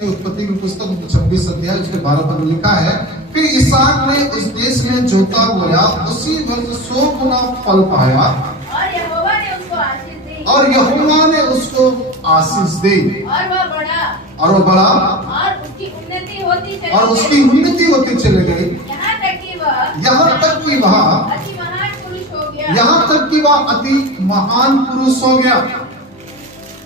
उत्पत्ति की पुस्तक 26 अध्याय उसके 12 पद में लिखा है, फिर इसहाक ने उस देश में जोता बोया, उसी वर्ष 100 गुना फल पाया और यहोवा ने उसको आशीष दी और यहोवा ने उसको आशीष दी और वह बढ़ा और वो बड़ा और उसकी उन्नति होती चली और उसकी उन्नति होती चली गई, यहाँ तक कि वह अति महान पुरुष हो गया। यहाँ तक कि वह अति महान पुरुष हो गया।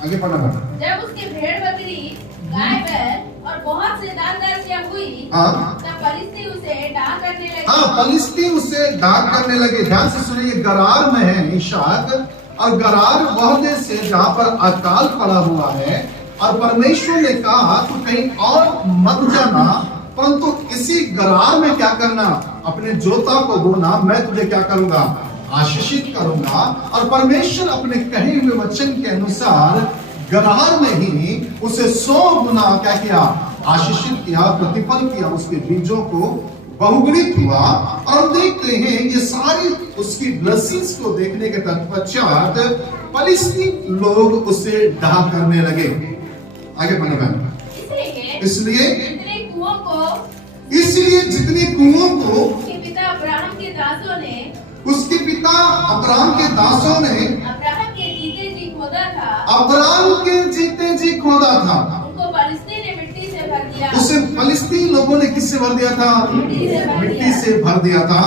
आगे पढ़ना। जब उसकी भेड़ बकरी गाय बैल और बहुत से दान दर्शियां हुई, तब फलिस्ती उसे डाह करने लगे। फलिस्ती उसे डाक करने लगे। ध्यान से सुनिए, गरार में है इशाक, और गरार वह देश है जहाँ पर अकाल पड़ा हुआ है, और परमेश्वर ने कहा तू कहीं और मत जाना, परंतु इसी गरार में क्या करना, अपने जोता को बोना, मैं तुझे क्या करूंगा, आशीषित करूंगा। और परमेश्वर अपने कहे हुए वचन के अनुसार गरार में ही उसे 100 गुना क्या किया, आशीषित किया, प्रतिफल किया, उसके बीजों को बहुगुणित हुआ। और देखते हैं ये सारी उसकी ब्लेसिंग्स को देखने के तत्पश्चात फलिस्ती लोग उसे डाह करने लगे। आगे बढ़ने बहन। इसलिए जितने कुओं को उसके पिता अब्राहम के दासों ने उसके पिता अब्राहम के दासों ने अब्राहम के जीते जी खोदा था, उनको फलिस्ती ने मिट्टी से भर दिया। उसे फलिस्तीन लोगों ने किससे भर दिया था, मिट्टी से भर दिया था।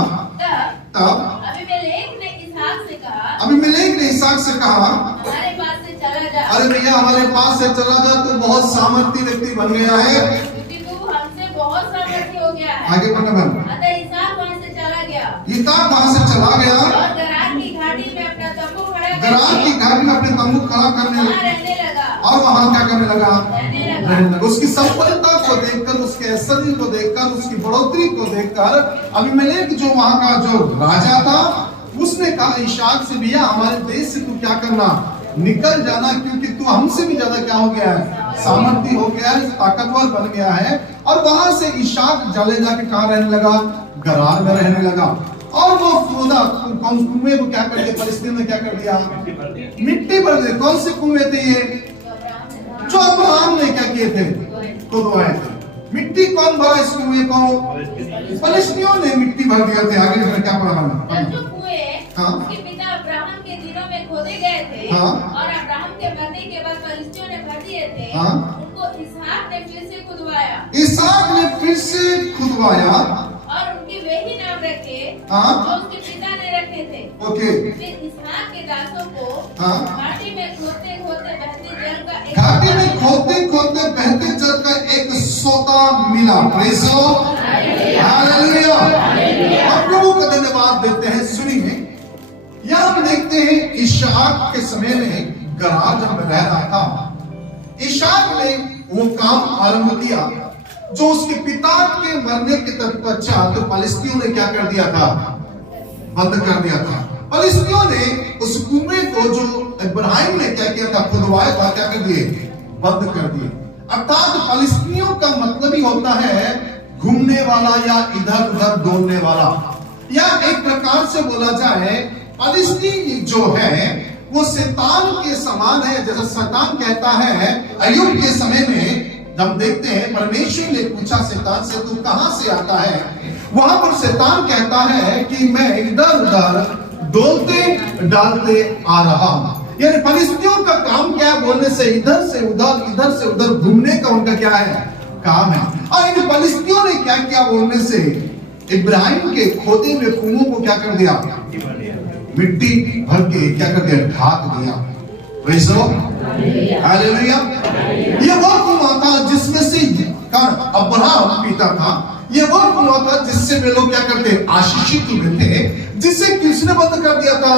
तब अबीमेलेक ने इसहाक से कहा हमारे पास से चला जा, अरे भैया हमारे पास से चला जा, तू बहुत सामर्थी व्यक्ति बन गया है, क्योंकि तू हमसे बहुत सामर्थी हो गया है। आगे बढ़ना बहन। अतः इसहाक वहाँ से चला गया और गरार की घाटी में अपना तंबू खड़ा अपने तंबू खड़ा करने वहाँ रहने लगा। और वहां क्या करने लगा, रहने लगा। उसकी संपन्नता को देखकर, उसके ऐश्वर्य को देखकर, उसकी बढ़ोतरी को देखकर अबीमेलेक जो वहां का जो राजा था, उसने कहा इसहाक से, भैया हमारे देश से तू क्या करना, निकल जाना, क्योंकि तू हमसे भी ज्यादा क्या हो गया है, सामर्थी हो गया है, ताकतवर बन गया है। और वहां से इसहाक चले जाके कहाँ रहने लगा, गरार में रहने लगा। और वो कुएं को क्या कर दिया, फलिस्तीन में क्या कर दिया, मिट्टी भर दी। कौन से कुएं थे ये, जो अब्राहम ने क्या किए थे, खुदवाए थे। मिट्टी कौन भरा इस कुएं को, फलिस्तीनियों ने मिट्टी भर दिया थे। आगे क्या पढ़ा, जो कुएं उसके पिता अब्राहम के दिनों में खोदे गए थे और अब्राहम के मरने के बाद फलिस्तियों ने भर दिए थे, उनको इसहाक ने फिर से खुदवाया और उनके वे ही नाम रखे जो उसके पिता ने रखे थे। फिर इसहाक के दासों को घाटी में खोदते खोदते बहते जल का एक सोता मिला। Praise the lord, hallelujah. हम प्रभु का धन्यवाद देते हैं। सुनिए, यहाँ हम देखते हैं इसहाक के समय में गरार जब रह रहा था, इसहाक ने वो काम आरंभ किया जो उसके पिता के मरने के तत्पश्चात फलिस्तियों ने क्या कर दिया था, बंद कर दिया था। फलिस्तियों ने उस कुएं को जो इब्राहिम ने क्या किया था, खुदवाया था, क्या कर दिए, बंद कर दिए। अर्थात फलिस्तियों का मतलब ही होता है घूमने वाला या इधर उधर डोलने वाला, या एक प्रकार से बोला जाए फलिस्तीन जो है वो शैतान के समान है। जैसा शैतान कहता है अय्यूब के समय में, जब देखते हैं परमेश्वर ने पूछा शैतान से, तू कहां से आता है, वहां पर शैतान कहता है कि मैं इधर उधर डोलते डालते आ रहा हूं। यानी फलिस्तियों का काम क्या है, बोलने से इधर से उधर घूमने का उनका क्या है, काम है। और इन फलिस्तियों ने क्या किया, बोलने से इब्राहिम के खोदे हुए कुओं को क्या कर दिया, मिट्टी भर के क्या कर दिया, ढाक दिया। Praise the lord, hallelujah. ये वो कुआं था जिसमें से अब्राहम पिता था, ये वो कुआं था जिससे वे लोग क्या करते, आशीषित हुए थे, जिसे किसने बंद कर दिया था,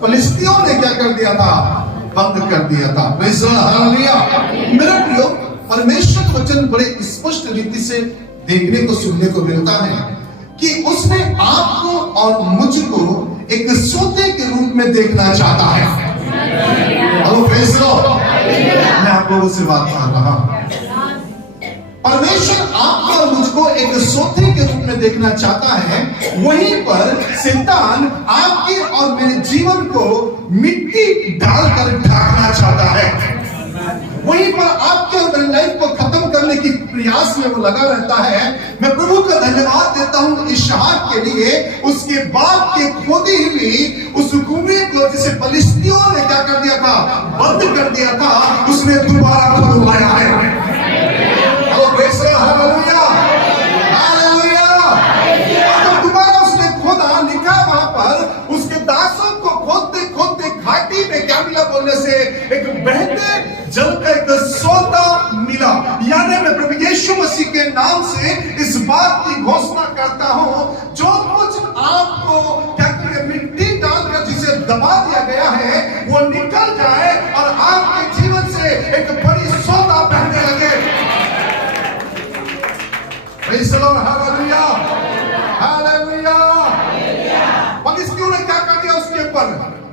फलिस्तियों ने क्या कर दिया था, बंद कर दिया था। Praise the lord, hallelujah. मेरे प्रियो, परमेश्वर का वचन बड़े स्पष्ट रीति से देखने को सुनने को मिलता है कि उसने आपको और मुझको एक सोते के रूप में देखना चाहता है। हेलो प्रेज़ द लॉर्ड, मैं आप लोगों से बात कर रहा हूं। परमेश्वर आपको और मुझको एक सोते के रूप में देखना चाहता है। वहीं पर शैतान आपके और मेरे जीवन को मिट्टी डालकर ढाकना चाहता है। वहीं पर आपके और मेरे लाइफ को खत्म करने की प्रयास में वो लगा रहता है। मैं प्रभु का धन्यवाद देता हूं इसहाक के लिए, उसके बाप के खोदी हुई उस कुएं को जिसे फलिस्तियों ने क्या कर दिया था, बंद कर दिया था, उसने दोबारा खुलवाया है। Hallelujah, hallelujah. दोबारा उसने खोदा, लिखा वहां पर, उसके दासों को खोदते खोदते घाटी में क्या मिला बोलने से, एक बहते जल का एक सोता मिला। यानी मैं प्रभु यीशु मसीह के नाम से इस बात की घोषणा करता हूं, जो कुछ आपको क्या करें, मिट्टी डालकर जिसे दबा दिया गया है वो निकल जाए और आपके जीवन से एक बड़ी सोता बहने लगे। Praise the lord, hallelujah, hallelujah. फलिस्तियों ने क्या कर दिया, उसके ऊपर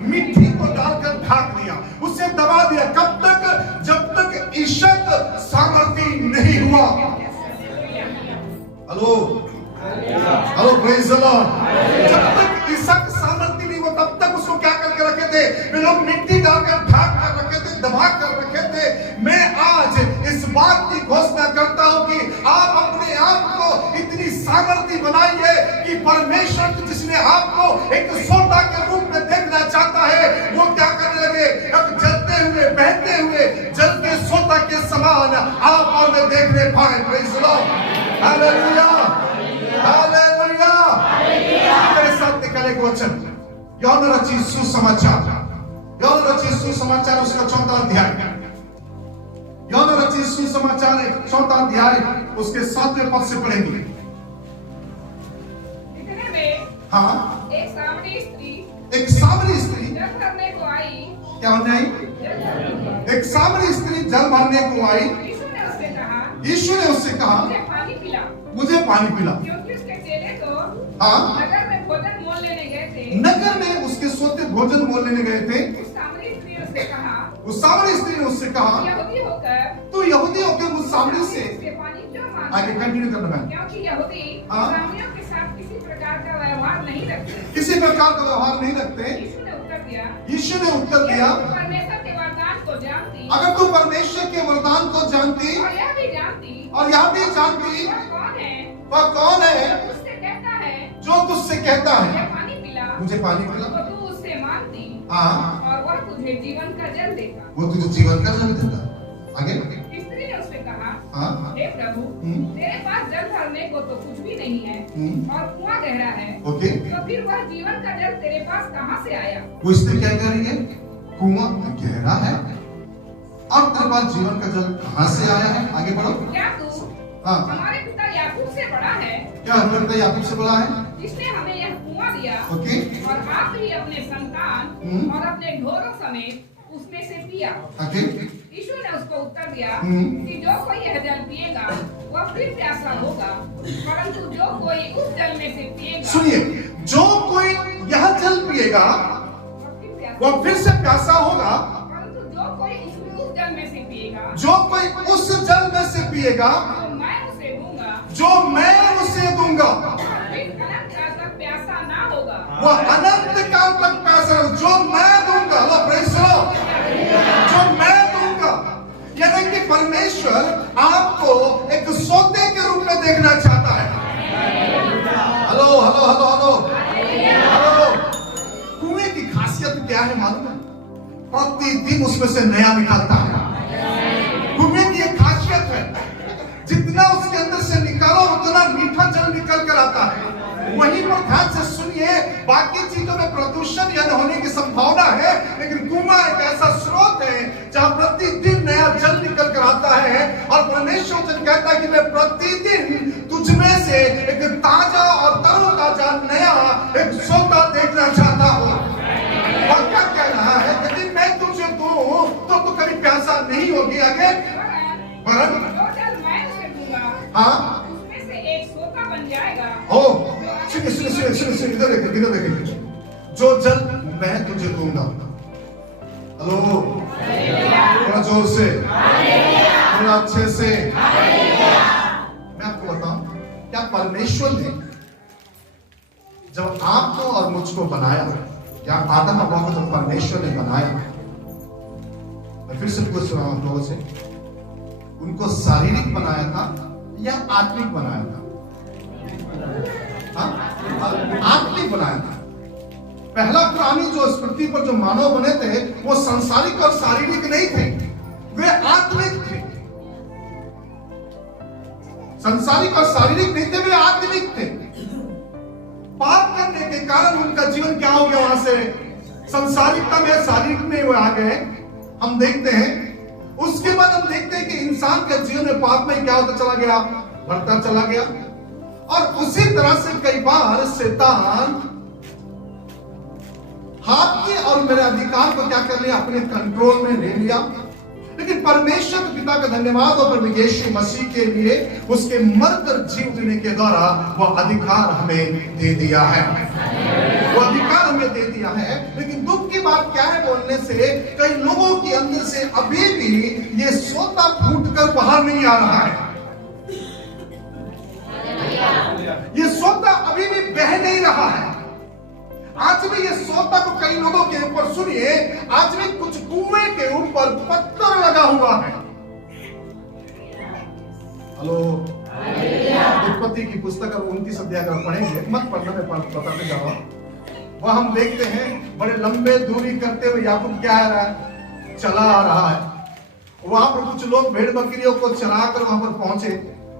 मिट्टी को डालकर ढाक दिया, उसे दबा दिया। कब तक, जब तक इशक सामर्थ्य नहीं हुआ। Hello, hello, praise the Lord. जब तक इशक सामर्थ्य नहीं हुआ तब तक उसको क्या करके रखे थे, वे लोग मिट्टी डालकर ढाक कर रखे थे, दबा कर रखे थे। मैं आज इस बात की घोषणा करता हूं कि आप अपने आप को इतनी सामर्थ्य बनाइए कि परमेश्वर जिसने आपको एक सोता के रूप में देखना चाहता है, वो क्या करने लगे, अब जलते हुए, बहते हुए जल के सोता के समान आप और मैं देखने पाए। Praise the lord, hallelujah, hallelujah. मेरे साथ निकले एक वचन, यूहन्ना रचित सुसमाचार, यूहन्ना रचित सुसमाचार उसका 4वां अध्याय, यूहन्ना रचित सुसमाचार 4वां अध्याय उसके 7वें पद से पढ़ेंगे। इतने में हाँ, एक सामरी स्त्री जल भरने को आई। क्या होने आई? एक सामरी स्त्री जल भरने को आई। यीशु ने उससे कहा मुझे पानी पिला, मुझे पानी पिला। क्योंकि उसके चेले तो हाँ, नगर में भोजन मोल लेने गए थे। नगर में उसके सोते भोजन मोल लेने गए थे। उस सामरी स्त्री ने उससे कहा, उस सामरी स्त्री ने उससे कहा, तू यहूदी होकर मुझ सामरी से पानी क्यों मांगता है? आगे कंटिन्यू करना है। क्योंकि यहूदी हाँ। सामरियों के साथ किसी प्रकार का व्यवहार नहीं रखते। किसी प्रकार का व्यवहार नहीं रखते। यीशु ने उत्तर दिया, यीशु ने उत्तर दिया, परमेश्वर के वरदान को जानती, अगर तू परमेश्वर के वरदान को जानती और यह भी जानती, और यह भी जानती, वह कौन है, वह कौन है उससे कहता है, जो तुझसे कहता मुझे है पानी पिला, मुझे पानी पिला, तो तू उससे मांगती हाँ, और वह तुझे जीवन का जल देगा। वो तुझे जीवन का जल देता। आगे स्त्री ने उससे कहा, हाँ, हे प्रभु, तेरे पास जल भरने को तो कुछ भी नहीं है और कुआं गहरा है, ओके। तो फिर वह जीवन का जल तेरे पास कहाँ से आया? वो इसने क्या कह रही है, कुआं गहरा है और तेरे पास जीवन का जल कहाँ से आया है? आगे बढ़ो। क्या तू हाँ, हमारे पिता याकूब से बड़ा है, क्या हमारे पिता याकूब से बड़ा है? जिसने हमें यह कुआं दिया, ओके। और आप ही अपने संतान और अपने ढोरों समेत उसमें से पिया। ओके। यीशु ने उसको उत्तर दिया कि जो कोई यह जल पिएगा वह फिर प्यासा होगा, परंतु जो कोई उस जल में से पिएगा, सुनिए, जो कोई यह जल पिएगा वह फिर से प्यासा होगा, परंतु जो कोई उस जल में से पिएगा, जो कोई उस जल में से पिएगा जो मैं उसे दूंगा, जो मैं उसे दूंगा, फिर अनंत काल तक प्यासा ना होगा। वह अनंत काल तक प्यासा, जो मैं दूंगा, प्रेज़ द लॉर्ड, जो मैं दूंगा। यानी कि परमेश्वर आपको एक सोते के रूप में देखना चाहता है। Hello, hello, hello, hello, hello. कुएं की खासियत क्या है मालूम है? प्रतिदिन उसमें से नया निकलता है। कुएं की एक खासियत है, जितना उसके अंदर से निकालो उतना मीठा जल निकल कर आता है। वहीं पर ध्यान से सुनिए, बाकी चीजों में प्रदूषण या होने की संभावना है, लेकिन कुआं एक ऐसा स्रोत है जहां प्रतिदिन नया जल निकल कर आता है। और परमेश्वर कहता है कि मैं प्रतिदिन तुझमें से एक ताजा और तरोताजा नया एक सोता देखना चाहता हूँ। और क्या कह रहा है, यदि मैं तुझे दूं तो तू कभी प्यासा नहीं होगी। आगे जो जल मैं उसे दूंगा, हाँ, उसमें से एक सोता बन जाएगा। ओ सुनिए, सुनिए, सुनिए, सुनिए, सुनिए, इधर देखिए, इधर देखिए। जो जल मैं तुझे दूंगा, हेलो, थोड़ा जोर से, थोड़ा अच्छे से। मैं आपको बताऊं, क्या परमेश्वर ने जब आपको और मुझको बनाया, क्या आदम हव्वा को जब परमेश्वर ने बनाया, मैं फिर से पूछ रहा हूं आप लोगों से, उनको शारीरिक बनाया था या आत्मिक बनाया था? आत्मिक बनाया था। पहला प्राणी जो इस पृथ्वी पर जो मानव बने थे वो सांसारिक और शारीरिक नहीं थे, वे आत्मिक थे। सांसारिक और शारीरिक नहीं थे, वे आत्मिक थे। पाप करने के कारण उनका जीवन क्या हो गया, वहां से सांसारिकता में शारीरिक में वो आ गए। हम देखते हैं उसके बाद हम देखते हैं कि इंसान के जीवन में पाप में क्या होता चला गया, बढ़ता चला गया। और उसी तरह से कई बार शैतान आपके और मेरे अधिकार को क्या कर लिया, अपने कंट्रोल में ले लिया। लेकिन परमेश्वर पिता का धन्यवाद और प्रभु यीशु मसीह के लिए उसके मरकर जी उठने के द्वारा वह अधिकार हमें दे दिया है, वो अधिकार हमें दे दिया है। लेकिन दुख की बात क्या है, बोलने से कई लोगों के अंदर से अभी भी ये सोता फूट कर बाहर नहीं आ रहा है। ये सोता अभी भी बह नहीं रहा है। आज भी ये सोता को कई लोगों के ऊपर सुनिए, आज भी कुछ कुएं के ऊपर पत्थर लगा हुआ है। हेलो, उत्पत्ति की पुस्तक 29 अध्याय का पढ़ेंगे, मत पढ़ना, मैं बताते जा रहा हूं। वह हम देखते हैं बड़े लंबे दूरी करते हुए याकूब क्या आ रहा है, चला आ रहा है। वहां पर कुछ लोग भेड़ बकरियों को चराकर वहां पर पहुंचे।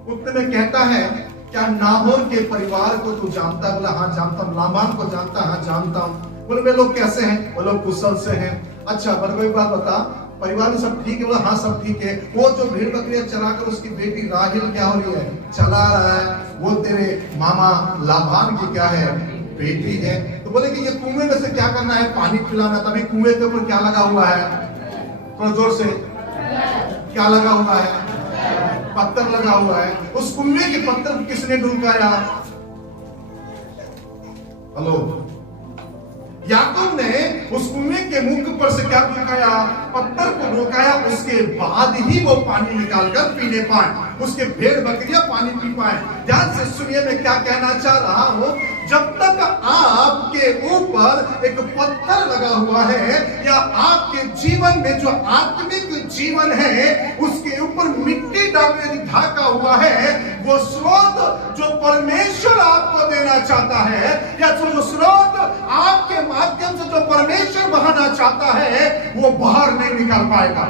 उतने में कहता है, क्या नाहोर के परिवार को तू जानता है? बोला हाँ जानता हूँ। लाबान को जानता है? हाँ जानता हूँ। बोले वे लोग कैसे हैं? वो लोग कुशल से हैं। अच्छा बड़े कोई बात बता, परिवार में सब ठीक है? बोला हाँ सब ठीक है। वो जो भेड़ बकरियां चराकर उसकी बेटी राहिल क्या हो रही है, चला रहा है, वो तेरे मामा लाबान की क्या है, बेटी है। तो बोले कि ये कुएं में से क्या करना है, पानी पिलाना। तभी कुएं के ऊपर क्या लगा हुआ है, थोड़ा जोर से, क्या लगा हुआ है, पत्थर लगा हुआ है। उस कुएं के पत्थर किसने ढूंढाया? हेलो, याकूब ने उस कुएं के मुख पर से क्या ढूंढाया, पत्थर को ढूंढाया। उसके बाद ही वो पानी निकालकर पीने पाए, उसके भेड़ बकरियां पानी पी पाए। ध्यान से सुनिए, मैं क्या कहना चाह रहा हूं। जब तक आपके ऊपर एक पत्थर लगा हुआ है या आपके जीवन में जो आत्मिक जीवन है उसके ऊपर मिट्टी डालने ढाका हुआ है, वो स्रोत जो परमेश्वर आपको देना चाहता है या जो स्रोत आपके माध्यम से जो परमेश्वर बहाना चाहता है, वो बाहर नहीं निकल पाएगा।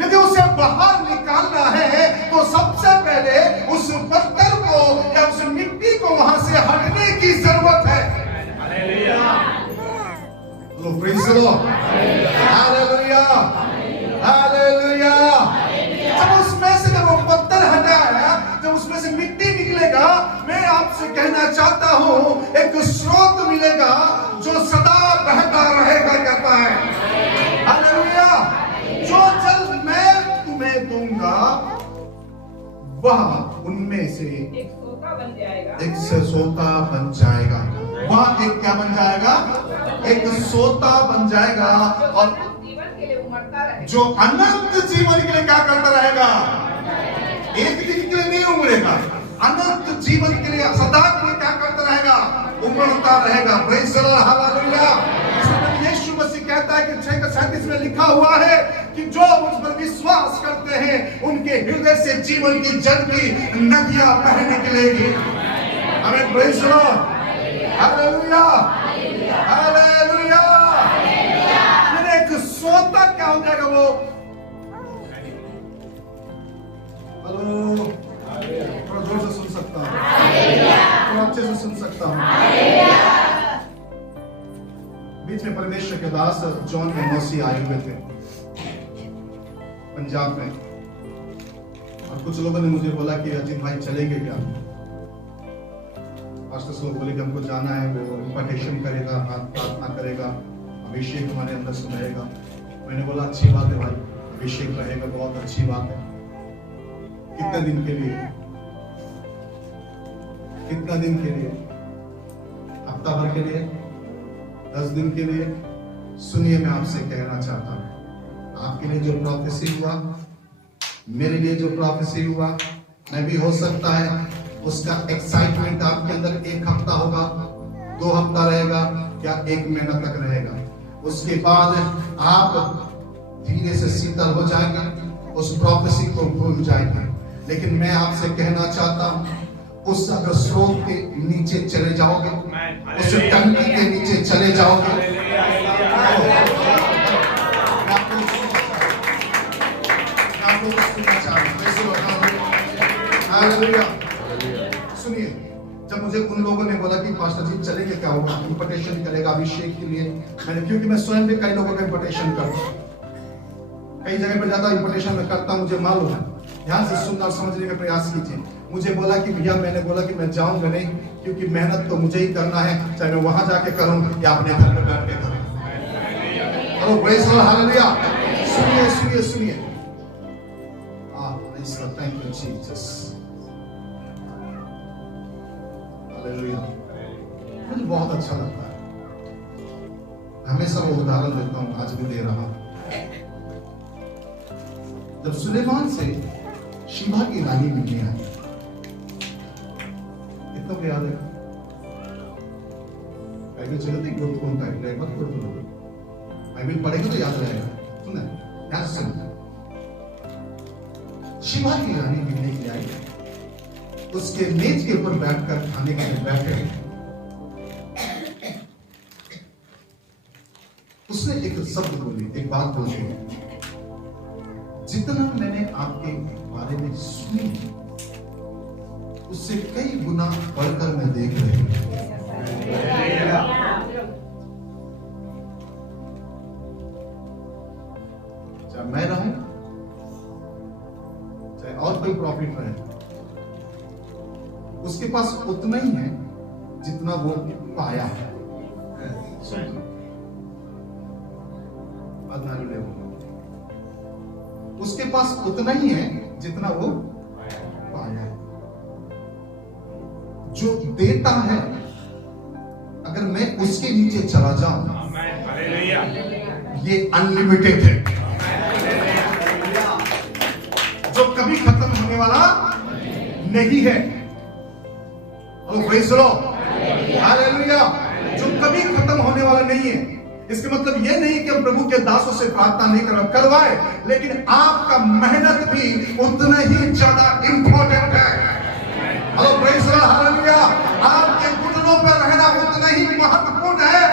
यदि उसे बाहर निकालना है तो सबसे पहले उस पत्थर को या उस मिट्टी को वहां से हटने की जरूरत है। जब उसमें से जब वो पत्थर हटाया, जब उसमें से मिट्टी निकलेगा, मैं आपसे कहना चाहता हूं एक स्रोत मिलेगा जो सदा बहता रहेगा, कहता है हालेलुया। जो जल मैं तुम्हें दूंगा वह उनमें से एक सोता बन जाएगा, एक से सोता बन जाएगा। वह एक क्या बन जाएगा, एक सोता बन जाएगा और जीवन के लिए उमड़ता रहेगा, जो अनंत जीवन के लिए क्या करता रहेगा, एक दिन के लिए नहीं उमड़ेगा, अनंत जीवन के लिए सदा के लिए क्या करता रहेगा, उमड़ता रहेगा। Praise the lord, hallelujah. Yeshu Masih कहता है कि 6:37 में लिखा हुआ है कि जो मुझ पर विश्वास करते हैं उनके हृदय से जीवन की जल की नदियां बहने निकलेगी। आमीन, praise the lord, hallelujah, hallelujah. ये एक सोता क्या हो जाएगा, वो हेलो, थोड़ा जोर से सुन सकता हूँ, थोड़ा अच्छे से सुन सकता हूँ। बीच में परमेश्वर के दास जॉन मौसी आए हुए थे पंजाब में, और कुछ लोगों ने मुझे बोला कि अजीत भाई चलेंगे क्या? पास्टर लोग बोले कि हमको जाना है, वो इन्विटेशन करेगा, प्रार्थना करेगा, अभिषेक हमारे अंदर से रहेगा। मैंने बोला अच्छी बात है भाई, अभिषेक रहेगा, बहुत अच्छी बात है। कितने दिन के लिए? कितना दिन के लिए? हफ्ता भर के लिए? 10 दिन के लिए? सुनिए, मैं आपसे कहना चाहता हूं, आपके लिए जो प्रोफेसी हुआ, मेरे लिए जो प्रोफेसी हुआ, मैं भी हो सकता है उसका एक्साइटमेंट आपके अंदर 1 हफ्ता होगा, 2 हफ्ता रहेगा या 1 महीना तक रहेगा। उसके बाद आप धीरे से शीतल हो जाएंगे, उस प्रोफेसी को भूल जाएंगे। लेकिन मैं आपसे कहना चाहता हूं, उस अगर स्रोत के नीचे चले जाओगे, उस टंकी के नीचे चले जाओगे, सुनिए, जब मुझे उन लोगों ने बोला कि पास्टर जी चलेंगे, क्या होगा, इन्विटेशन करेगा अभिषेक के लिए, मैंने, क्योंकि मैं स्वयं भी कई लोगों का इन्विटेशन करता हूं, कई जगह पर जाता हूं, इन्विटेशन में करता हूं, मुझे मालूम है। ध्यान से सुनना और समझने का प्रयास कीजिए। मुझे बोला कि भैया, मैंने बोला कि मैं जाऊंगा नहीं, क्योंकि मेहनत तो मुझे ही करना है, चाहे मैं वहां जाके करूं या अपने घर में बैठ के करूं। Hello, praise the lord, hallelujah. सुनिए सुनिए सुनिए, थैंक यू जीसस, हालेलुया। मुझे बहुत अच्छा लगता है, हमेशा वो उदाहरण देता हूं, आज भी दे रहा हूं। जब सुलेमान से शिवा की रानी मिलने आई, कितना को याद है? बाइबल चलती कौन था, मत पढ़ो, बाइबल पढ़ेगा तो याद रहेगा। सुना, ध्यान से सुनो। शिवा की रानी मिलने के लिए आई, उसके मेज के ऊपर बैठकर खाने के लिए बैठे। उसने एक शब्द बोली, एक बात बोली, जितना मैंने आपके बारे में सुनी, उससे कई गुना बढ़कर मैं देख रही हूं। चाहे मैं रहूं, चाहे और कोई प्रॉफिट रहे, उसके पास उतना ही है जितना वो पाया है। उसके पास उतना ही है जितना वो पाया है। जो देता है, अगर मैं उसके नीचे चला जाऊं, ये अनलिमिटेड है, जो कभी खत्म होने वाला नहीं है। Praise the lord, hallelujah. जो कभी खत्म होने वाला नहीं है। इसका मतलब यह नहीं कि हम प्रभु के दासों से प्रार्थना नहीं करवाए, लेकिन आपका मेहनत भी उतना ही ज्यादा इंपॉर्टेंट है। Hello, praise the lord, hallelujah. आपके घुटनों पर रहना उतना ही महत्वपूर्ण है।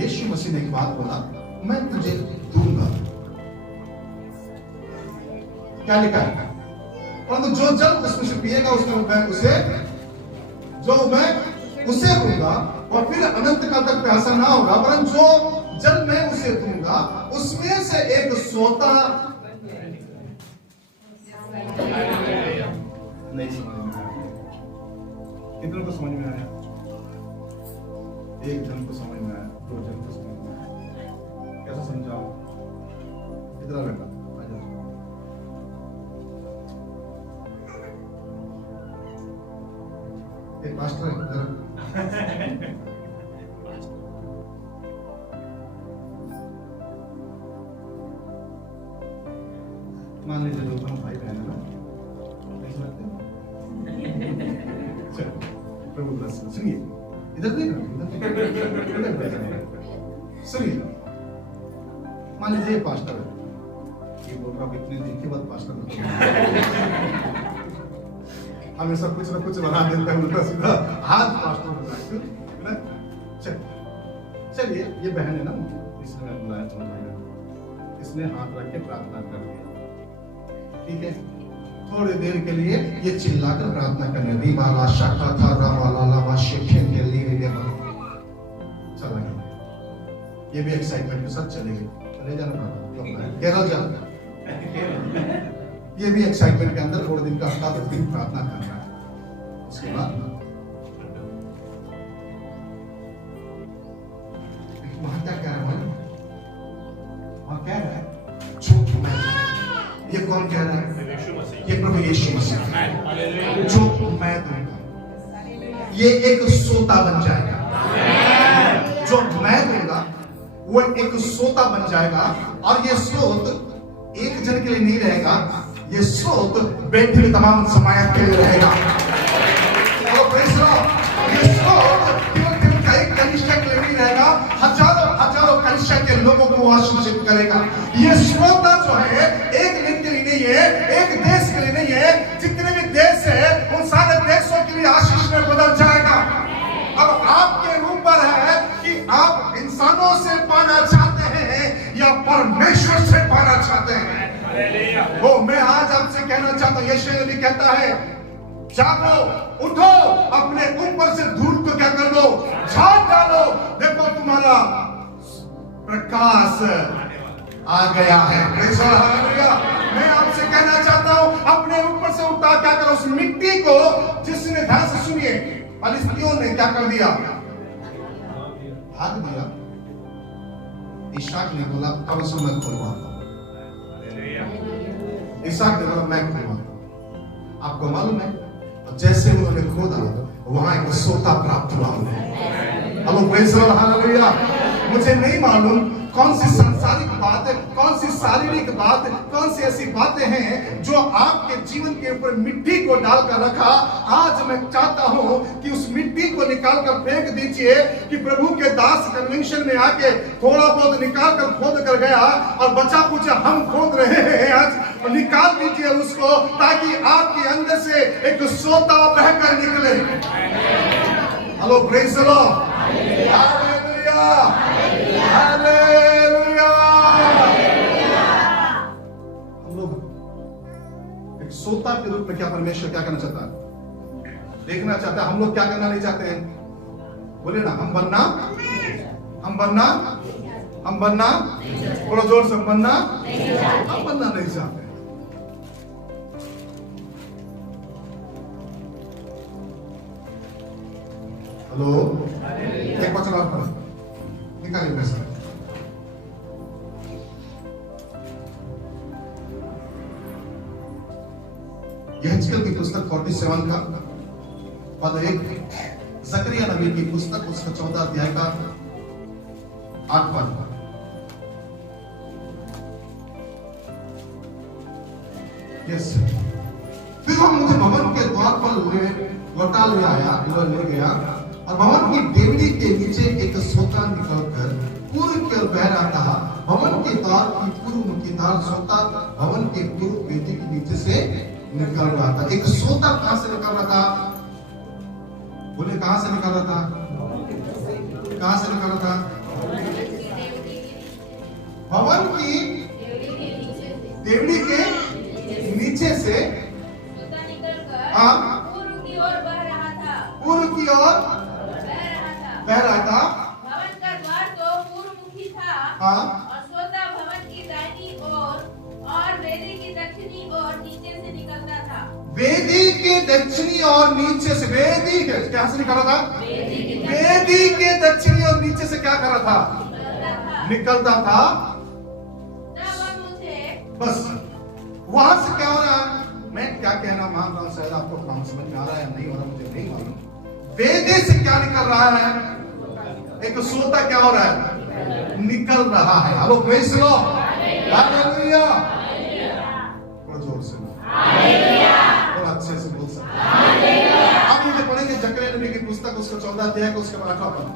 यीशु मसीह ने एक बात बोला, मैं तुझे दूंगा। क्या लिखा है? परंतु जो जल उसमें से पिएगा, उसमें मैं उसे दूंगा, और फिर अनंत काल तक प्यासा ना होगा, परंतु जो जल मैं उसे दूंगा, उसमें से एक सोता नहीं। समझ में आया? कितनों को समझ में आया? एक जन को समझ में आया, दो जन को समझ में आया। कैसे समझाओ? कितना लगा? एक मास्टर है, मान लीजिए दोनों भाई बहन है ना, कैसे लगते हैं? प्रभु दास सुनिए, इधर नहीं, सुनिए। मान लीजिए पास्टर है, ये बोल रहा इतने दिन के बाद पास्टर हमेशा कुछ ना कुछ बना देता है, उल्टा सीधा हाथ पास्टर बना। चलिए, ये बहन है ना, इसने बुलाया दोनों भाई, इसने हाथ रख के प्रार्थना कर दिया, ठीक है। थोड़ी देर के लिए ये चिल्लाकर प्रार्थना करने, रिबाला शाखा था रामाला वाशेखे के लिए चला गया। ये भी एक्साइटमेंट के साथ चले गए, चले जाना केरल जाना। ये भी एक्साइटमेंट के अंदर थोड़े दिन का हफ्ता 10 दिन प्रार्थना कर रहा है। उसके बाद वहां क्या कह रहा है? वहां कह रहा है, ये कौन कह रहा है? ये प्रभु यीशु मसीह। जो मैं दूंगा, ये एक सोता बन जाएगा। जो मैं दूंगा वो एक सोता बन जाएगा, और ये स्रोत एक जन के लिए नहीं रहेगा, ये स्रोत बेटे तमाम समाज के लिए रहेगा। और प्रेज़ द लॉर्ड, ये स्रोत केवल एक कनिष्ठ के लिए नहीं रहेगा, हजारों हजारों कनिष्ठ के लोगों को को आशीषित करेगा। ये श्रोता जो है एक दिन के लिए नहीं है, एक देश के लिए नहीं है, जितने भी देश है उन सारे देशों के लिए आशीष में बदल जाएगा। अब आपके ऊपर है कि आप इंसानों से पाना चाहते हैं या परमेश्वर से पाना चाहते हैं। वो मैं आज आपसे कहना चाहता हूं, यशायाह नबी कहता है, जागो, उठो, अपने ऊपर से धूल को क्या कर लो, झाड़ डालो, देखो तुम्हारा प्रकाश आ गया है। मैं आपसे कहना चाहता हूं, अपने ऊपर से उठा क्या करो, उस मिट्टी को, जिसने, ध्यान से सुनिए, फिलिस्तीनियों ने क्या कर दिया, भाग दिया। इशाक ने बोला अब उसे मैं खुलवाता हूं। इशाक ने बोला मैं खुलवाता। आपको मालूम है, जैसे उन्होंने खोदा वहां एक सोता प्राप्त हुआ उन्हें। Hello praise the lord, hallelujah. मुझे नहीं मालूम कौन सी सांसारिक बात है, कौन सी शारीरिक बात है, कौन सी ऐसी बातें हैं जो आपके जीवन के ऊपर मिट्टी को डालकर रखा। आज मैं चाहता हूं कि उस मिट्टी को निकाल कर फेंक दीजिए, कि प्रभु के दास कन्वेंशन में आके थोड़ा बहुत निकाल कर खोद कर गया और बचा कुछ हम खोद रहे हैं, आज निकाल दीजिए उसको, ताकि आपके अंदर से एक सोता बहकर निकले। Hello praise the lord, hallelujah, hallelujah. हम लोग एक सोता के रूप में क्या परमेश्वर क्या करना चाहता है, देखना चाहता है। हम लोग क्या करना नहीं चाहते हैं, बोले ना, हम बनना, हम बनना, हम बनना, थोड़ा जोर से, हम बनना, हम बनना नहीं चाहते। हेलो, एक वचन और पढ़ो, निकालिए पैसा। यहेजकेल की पुस्तक 47 का पद 1, जकरिया नबी की पुस्तक उसका 14 अध्याय का 8 पद। यस, फिर वो मुझे भवन के द्वार पर लौटा ले आया, ले गया, और भवन की डेवढ़ी के नीचे एक सोता निकलकर पूर्व की ओर बह रहा था। भवन के द्वार की पूर्व मुखी दार सोता भवन के पूर्व वेदी के नीचे से निकल रहा था। एक सोता कहां से निकल रहा था, बोले कहां से निकल रहा था, कहां से निकल रहा था, भवन की डेवढ़ी के नीचे से पूर्व की ओर बह रहा था, पूर्व की ओर बह रहा था। भवन का द्वार तो पूर्वमुखी था, और सोता भवन की दाहिनी ओर और वेदी की दक्षिणी ओर नीचे से निकलता था। वेदी के दक्षिणी और नीचे से, वेदी के क्या से निकल रहा था, वेदी के दक्षिणी और नीचे से क्या कर रहा था, निकलता था। तब मुझे बस वहां से क्या हो रहा है, मैं क्या कहना मान रहा हूं, शायद आपको काम समझ में आ रहा है, नहीं हो रहा मुझे नहीं मालूम। वेदी से क्या निकल रहा है, एक सोता क्या हो रहा है, निकल रहा है। Hello praise the lord, hallelujah. थोड़ा जोर से, थोड़ा अच्छे से बोल सकते हैं। आप मुझे पढ़ेंगे जकरिया नबी की पुस्तक उसका 14 अध्याय का उसके 8वां पद।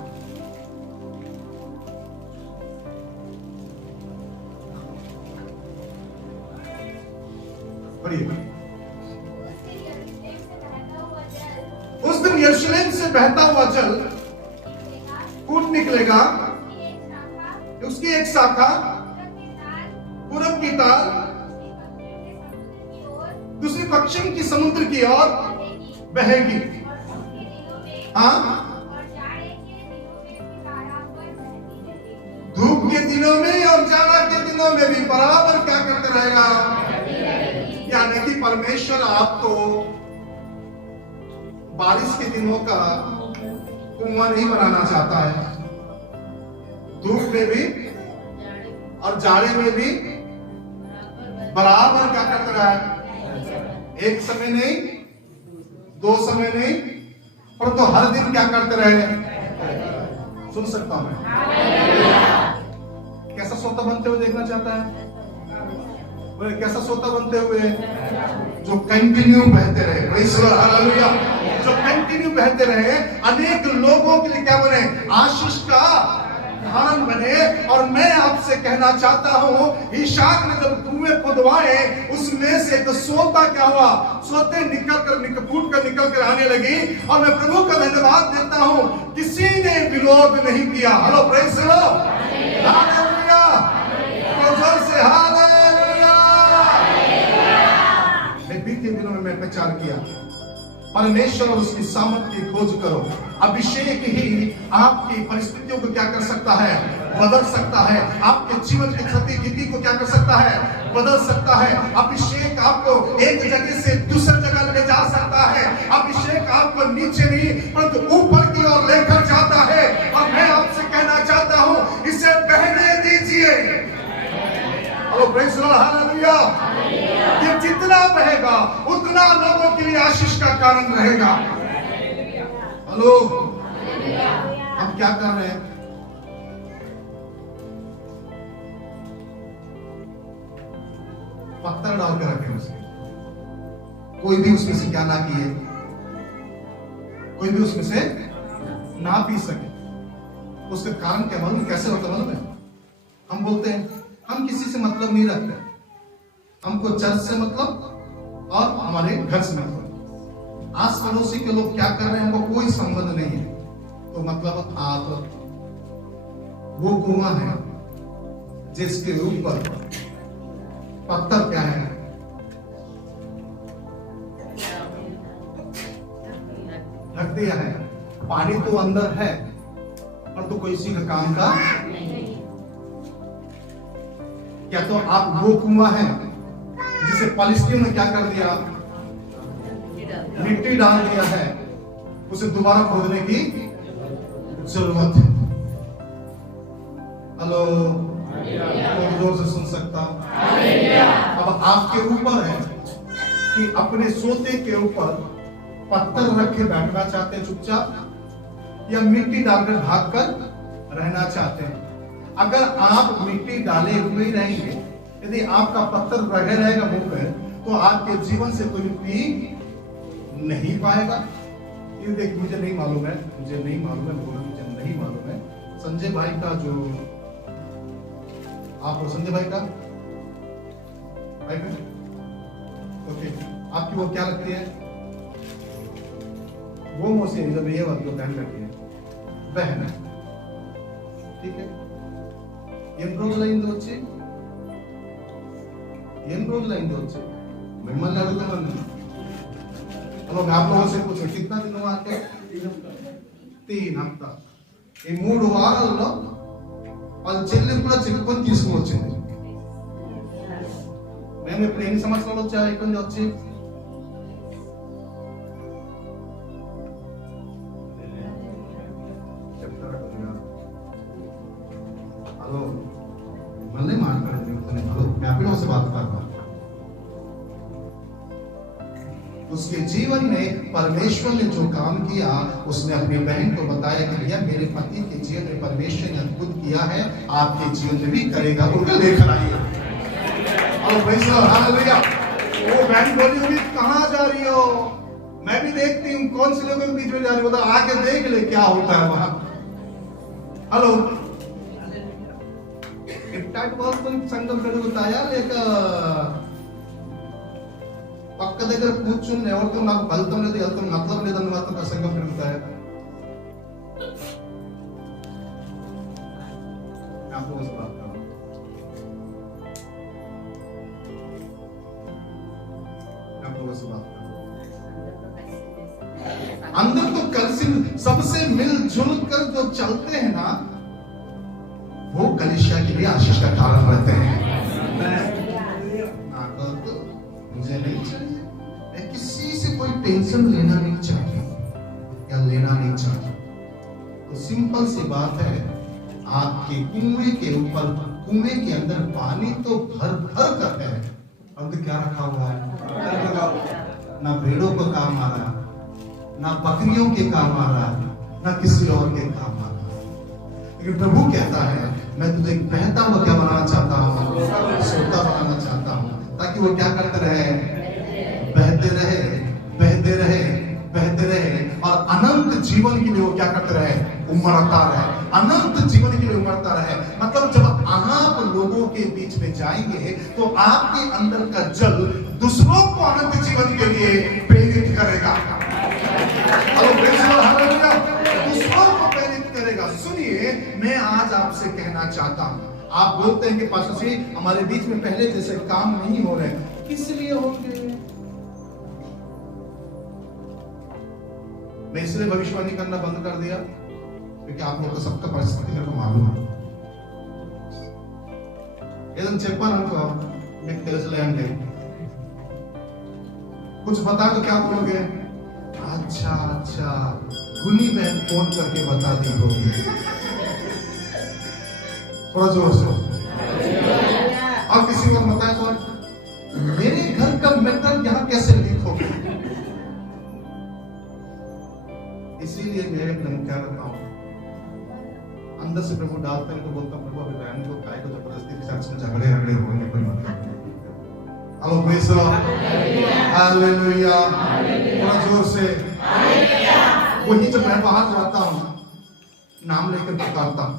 पढ़िए। उस दिन यरूशलेम से बहता हुआ जल फूट निकलेगा, उसकी एक शाखा पूरब की ताल दूसरी पश्चिम की समुद्र की ओर बहेगी। हाँ, धूप के दिनों में और जाड़ा के दिनों में भी बराबर क्या करते रहेगा, यानी कि परमेश्वर आपको बारिश के दिनों का कुआं नहीं बनाना चाहता है, धूप में भी और जाड़े में भी बराबर क्या करता रहा है, एक समय नहीं, दो समय नहीं, परंतु हर दिन क्या करते रहे। सुन सकता हूं मैं, कैसा सोता बनते हुए देखना चाहता है, कैसा सोता बनते हुए, जो कंटिन्यू बहते रहे, प्रेज़ द लॉर्ड, हालेलुया, जो कंटिन्यू बहते रहे, अनेक लोगों के लिए क्या बने, आशीष का कारण बने। और मैं आपसे कहना चाहता हूं, इसहाक ने जब कुएं खुदवाए उसमें से तो सोता क्या हुआ, सोते फूट कर निकल कर आने लगी। और मैं प्रभु का धन्यवाद देता हूं, किसी ने विरोध नहीं किया। Hello praise the lord, hallelujah, तो जोर से हालेलुया। बीते दिनों में मैं प्रचार किया, परमेश्वर और उसकी सामर्थ की खोज करो। अभिषेक ही आपकी परिस्थितियों को क्या कर सकता है, बदल सकता है। आपके जीवन की गति को क्या कर सकता है, बदल सकता है। अभिषेक आपको एक जगह से दूसरी जगह ले जा सकता है। अभिषेक आपको नीचे नहीं परंतु ऊपर की ओर लेकर जाता है। और मैं आपसे कहना चाहता हूं, इसे बहने दीजिए। Hello praise the lord, hallelujah. ये जितना बहेगा उतना लोगों के लिए आशीष का कारण रहेगा। हेलो, हम क्या कर रहे हैं? पत्थर डाल के रखे उसमें, कोई भी उसमें से क्या ना किए, कोई भी उसमें से ना पी सके। उसका कारण क्या मालूम, कैसे होता मालूम है? हम बोलते हैं हम किसी से मतलब नहीं रखते, हमको चर्च से मतलब और हमारे घर से मतलब। आस पड़ोसी के लोग क्या कर रहे हैं हमको कोई संबंध नहीं है। तो मतलब आप वो कुआं है जिसके ऊपर पत्थर क्या है, ढक दिया है। पानी तो अंदर है पर तो कोई इसी का काम का क्या? तो आप वो कुआं है जिसे पलिस्तीन ने क्या कर दिया, मिट्टी डाल दिया है, उसे दोबारा खोदने की जरूरत है। हेलो, तो जोर से सुन सकता हूं? अब आपके ऊपर है कि अपने सोते के ऊपर पत्थर रख के बैठना चाहते हैं चुपचाप, या मिट्टी डालकर ढक कर रहना चाहते हैं। अगर आप मिट्टी डाले हुए ही रहेंगे, यदि आपका पत्थर रहे रहेगा मुंह पे, तो आपके जीवन से कोई पी नहीं पाएगा। ये देख, मुझे नहीं मालूम है, मुझे नहीं मालूम है, बोलो मुझे नहीं मालूम है। संजय भाई का जो आप संजय भाई का ओके, आपकी वो क्या लगती है? वो मोसे जब ये बात को बहन लगती है, बहन है, ठीक है। రోజులైంది వచ్చి మిమ్మల్ని అడుగుతున్నాను। चलो मैं आप लोगों से पूछूं, कितना दिन हुआ आके? 3 हफ्ता। ఈ 3 వారాల్లో వాళ్ళ చెల్లిని కూడా చెప్పుకొని తీసుకుని వచ్చింది। మేము ఇప్పుడు ఎన్ని సంవత్సరాలు వచ్చా ఇక్కడ వచ్చి? हेलो, मल्ले माట్లాడండి। हेलो, मैं आप लोगों से बात कर रहा हूं। उसके जीवन में परमेश्वर ने जो काम किया, उसने अपनी बहन को बताया कि भैया मेरे पति के जीवन में परमेश्वर ने अद्भुत किया है, आपके जीवन में भी करेगा, उनको लेकर आइए। और वैसा हालेलुया। वो बहन बोली होगी कहां जा रही हो? मैं भी देखती हूं कौन से लोगों के बीच में जा रही हो, तो आके देख ले क्या होता है वहां। हेलो, ఇట్టాటి వాళ్ళతో సంఘం పెరుగుతాయా లేక పక్క దగ్గర కూర్చుని ఎవరితో నాకు ఫలితం లేదు వెళ్తాం మతలం లేదని మాత్రం సంఘం పెరుగుతాయా? अंदर तो కలిసి सबसे मिलजुल कर जो चलते हैं ना, वो कलीसिया के लिए आशीष का कारण रहते हैं। तो मुझे नहीं चाहिए, मैं किसी से कोई टेंशन लेना नहीं चाहती या लेना नहीं चाहती। तो सिंपल सी बात है, आपके कुएं के ऊपर, कुएं के अंदर पानी तो भर भर कर है, अब तो क्या रखा हुआ है? ना भेड़ों को काम आ रहा, ना बकरियों के काम आ रहा, ना किसी और के काम आ रहा। लेकिन प्रभु कहता है मैं तुझे बहता हुआ क्या बनाना चाहता हूँ, सोता बनाना चाहता हूँ, ताकि वो क्या करते रहे, बहते रहे, बहते रहे, बहते रहे, और अनंत जीवन के लिए वो क्या करते रहे, उमड़ता रहे। अनंत जीवन के लिए उमड़ता रहे। मतलब जब आप लोगों के बीच में जाएंगे तो आपके अंदर का जल दूसरों को अनंत जीवन के लिए प्रेरित करेगा। दूसरों को प्रेरित करेगा। सुनिए, मैं आज आपसे कहना चाहता हूं, आप बोलते हैं कि पास्टर जी हमारे बीच में पहले जैसे काम नहीं हो रहे, किस लिए होंगे? मैं इसलिए भविष्यवाणी करना बंद कर दिया क्योंकि आप लोगों को सबका परिस्थिति मेरे को मालूम है। ఏదైనా చెప్పాను అనుకో మీకు తెలుసులే అంటే कुछ बता तो क्या बोलोगे? अच्छा अच्छा, गुनी बहन फोन करके बता दी होगी। थोड़ा जोर से। अब किसी को बताया तो मेरे घर का मेटल यहाँ कैसे लीक हो गया? इसीलिए मैं क्या करता हूँ, अंदर से प्रभु डालते हैं तो बोलता हूँ प्रभु अभी बहन को काय को जबरदस्ती के साथ झगड़े झगड़े होने कोई मतलब। Hello praise the lord, hallelujah, थोड़ा जोर से। वही जब मैं बाहर जाता हूँ नाम लेकर पुकारता हूँ,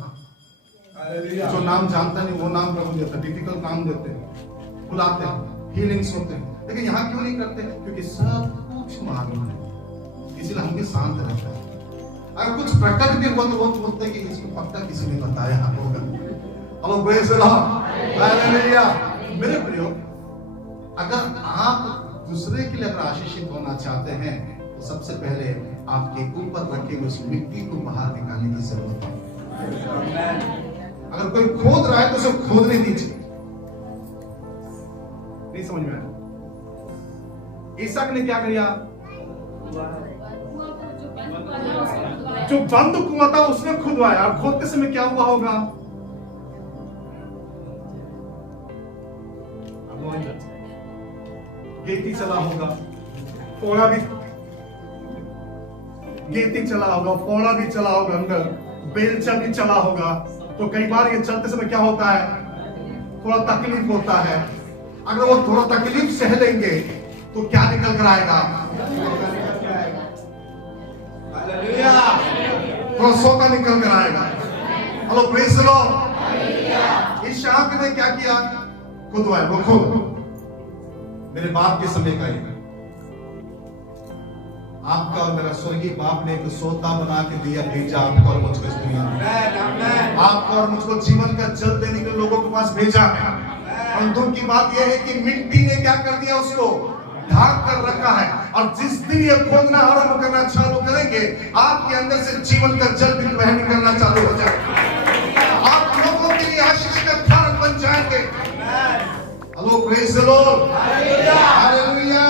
जो नाम जानता नहीं वो नाम प्रभु देता, डिफिकल्ट नाम देते हैं, बुलाते हैं, हीलिंग्स होते हैं। लेकिन यहाँ क्यों नहीं करते? क्योंकि सब कुछ मालूम है, इसलिए हम भी शांत रहते हैं। अगर कुछ प्रकट भी हुआ तो वो बोलते हैं कि इसको पक्का किसी ने बताया होगा। Hello praise the lord, hallelujah. मेरे प्रियो, अगर आप दूसरे के लिए अगर आशीषित होना चाहते हैं तो सबसे पहले आपके ऊपर रखे हुए उस मिट्टी को बाहर निकालने की जरूरत है। अगर कोई खोद रहा है तो उसे खोदने दीजिए। नहीं समझ में आया? ईसाक ने क्या किया? जो बंद कुआं था उसने खुदवाया। खोदते समय क्या हुआ होगा? गेती चला होगा, फोड़ा भी गेती चला होगा, फोड़ा भी चला होगा, अंदर बेलचा भी चला होगा। तो कई बार ये चलते समय क्या होता है? थोड़ा तकलीफ होता है। अगर वो थोड़ा तकलीफ सह लेंगे तो क्या निकल कर आएगा? थोड़ा सोता निकल कर आएगा। Hello praise the lord. इसहाक ने क्या किया? खुदवाया। वो खुद मेरे बाप के समय का ही, आपका और मेरा स्वर्गीय बाप ने एक सोता बना के दिया, भेजा आपको और मुझको इस दुनिया में। आपको और मुझको जीवन का जल देने के लोगों के पास भेजा है। और दुख की बात यह है कि मिट्टी ने क्या कर दिया? उसको ढाक कर रखा है। और जिस दिन ये खोदना आरंभ करना चालू करेंगे, आपके अंदर से जीवन का जल भी बह निकलना चालू हो जाएगा। आप लोगों के लिए आशीष का कारण बन जाएंगे। Hello praise the lord, hallelujah.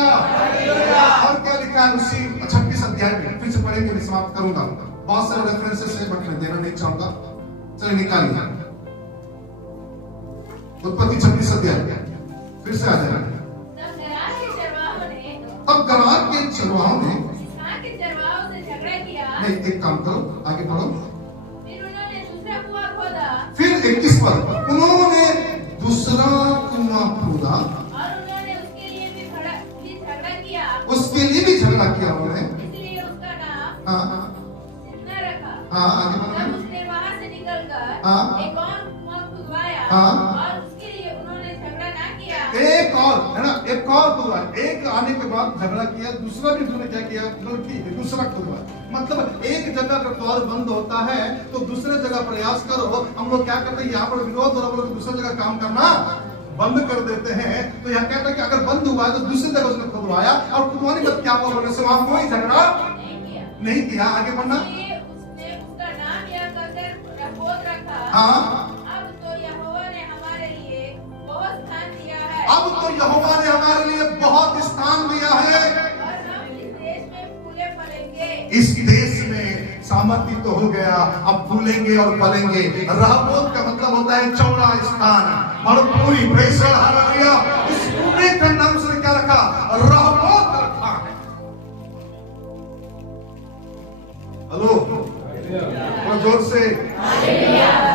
और क्या लिखा है उसी 26 अध्याय में? फिर से पढ़ेंगे, मैं समाप्त करूंगा। बहुत सारे रेफरेंसेस है बट मैं देना नहीं चाहूंगा। चलिए निकालिए उत्पत्ति 26 अध्याय, फिर से आ जाएगा। तब गरार के चरवाहों ने इसहाक के चरवाहों से झगड़ा किया। नहीं, एक काम करो, आगे पढ़ो। फिर उन्होंने दूसरा कुआं खोदा। फिर 21 पर उन्होंने दूसरा कुआं खोदा और उन्होंने उसके लिए भी झगड़ा किया। उसके लिए भी झगड़ा किया उन्होंने, इसलिए उसका नाम हाँ सित्ना रखा। आगे तब बढ़ो। उसने वहां से निकलकर एक और कुआं खुदवाया और उसके लिए उन्होंने झगड़ा ना किया। एक और है ना, एक और खुदवा, एक आने के बाद झगड़ा किया, दूसरा भी उन्होंने क्या किया? दूसरा खुदवा। मतलब एक जगह का द्वार बंद होता है तो दूसरे जगह प्रयास करो। हम लोग क्या करते हैं? यहाँ पर विरोध और हम लोग दूसरी जगह काम करना बंद कर देते हैं। तो यहाँ कहता है कि अगर बंद हुआ है तो दूसरी जगह उसने खुदवाया, और खुदवाने में क्या हुआ? बोलने से वहां कोई झगड़ा नहीं किया। आगे बढ़ना। उसने उसका नाम यह कहकर खोद रखा। हाँ, अब तो यहोवा ने हमारे लिए बहुत स्थान दिया है। अब तो यहोवा ने हमारे लिए बहुत स्थान दिया है। और हम इस देश में फूले फलेंगे। इस देश में सामर्थ्य तो हो गया, अब फूलेंगे और फलेंगे। रहबोत का मतलब होता है चौड़ा स्थान और पूरी। Praise the lord, hallelujah. इस पूरे का नाम उसने क्या रखा? रहबोत रखा है। हेलो, और जोर से।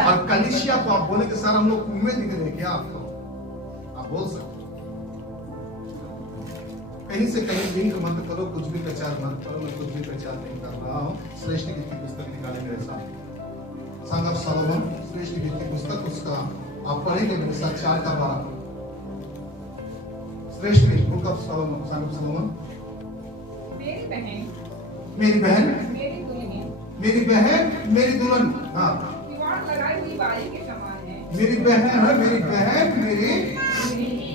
और कलीसिया को आप बोले कि सर हम लोग कुएं दिख रहे क्या आपको? आप बोल सकते, कहीं से कहीं लिंक मत करो, कुछ भी प्रचार मत करो। मैं कुछ भी प्रचार नहीं कर रहा हूँ। श्रेष्ठ की पुस्तक निकाले मेरे साथ, सॉन्ग ऑफ सोलोमन, श्रेष्ठ गीत की पुस्तक, उसका आप पढ़ेंगे मेरे साथ 4 का 12। श्रेष्ठ गीत, book of Solomon, song of Solomon. मेरी बहन मेरी बहन मेरी दुल्हन, मेरी बहन मेरी दुल्हन। हाँ, दीवार लगाई हुई बारी के समान है। मेरी बहन है, मेरी बहन मेरी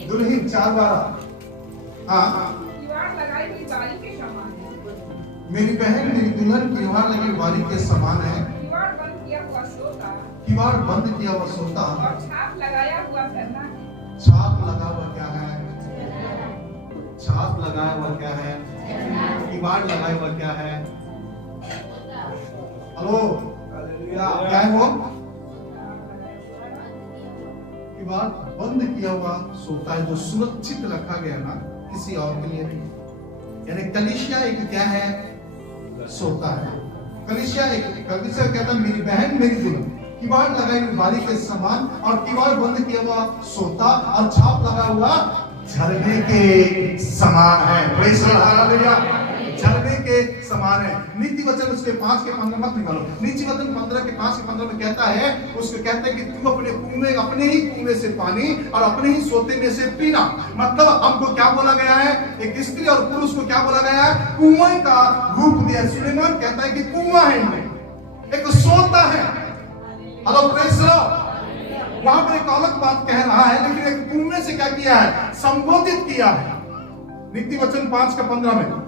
दुल्हन, 4 12। हाँ, दीवार लगाई हुई बारी के समान है। मेरी बहन मेरी दुल्हन दीवार लगी बारी के समान है। दीवार बंद किया हुआ सोता दीवार बंद किया हुआ सोता और छाप लगाया हुआ करना है। छाप लगा हुआ क्या है? छाप लगाया हुआ क्या है? दीवार लगाया हुआ क्या है? हेलो, क्या है वो? दीवार बंद किया हुआ सोता है, जो सुरक्षित रखा गया ना, किसी और के लिए नहीं। यानी कलीसिया एक क्या है? सोता है। कलीसिया कहता है मेरी बहन मेरी दुल्हन, किवाड़ लगाई हुई बारी के समान, और किवाड़ बंद किया हुआ सोता और छाप लगा हुआ झरने के समान है। Praise the lord, hallelujah. झरने के समान है। नीति वचन उसके 5 के 15 मत निकालो। नीति वचन 15 के 5 के 15 में कहता है, उसको कहता है कि तुम अपने कुएं, अपने ही कुएं से पानी और अपने ही सोते में से पीना। मतलब हमको क्या बोला गया है? एक स्त्री और पुरुष को क्या बोला गया है? कुएं का रूप दिया। सुलेमान कहता है कि कुआं है इनमें, एक सोता है। Hello, praise the Lord. वहां पर एक अलग बात कह रहा है, लेकिन एक कुएं से क्या किया है? संबोधित किया है। नीति वचन 5 का 15 में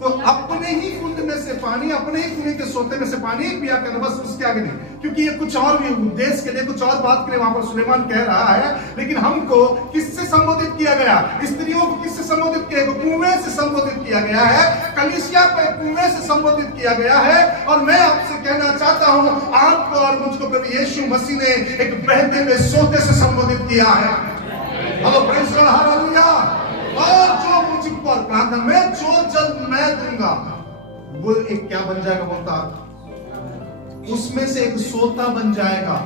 तो अपने ही कुंड में से पानी, अपने ही कुएं के सोते में से पानी पिया कर, बस उसके आगे नहीं। क्योंकि ये कुछ और भी उद्देश्य के लिए, कुछ और बात के लिए वहां पर सुलेमान कह रहा है। लेकिन हमको किससे संबोधित किया गया? स्त्रियों को किससे संबोधित किया गया? कुएं से संबोधित किया गया है। कलीसिया को कुएं से संबोधित किया गया है। और मैं आपसे कहना चाहता हूं, आपको और मुझको प्रभु यीशु मसीह ने एक बहते हुए सोते से संबोधित किया है। Hello, praise the lord, hallelujah. और जो मुझ पर प्रार्थना में जो जल मैं दूंगा, वो एक क्या बन जाएगा? बोलता, उसमें से एक सोता बन जाएगा।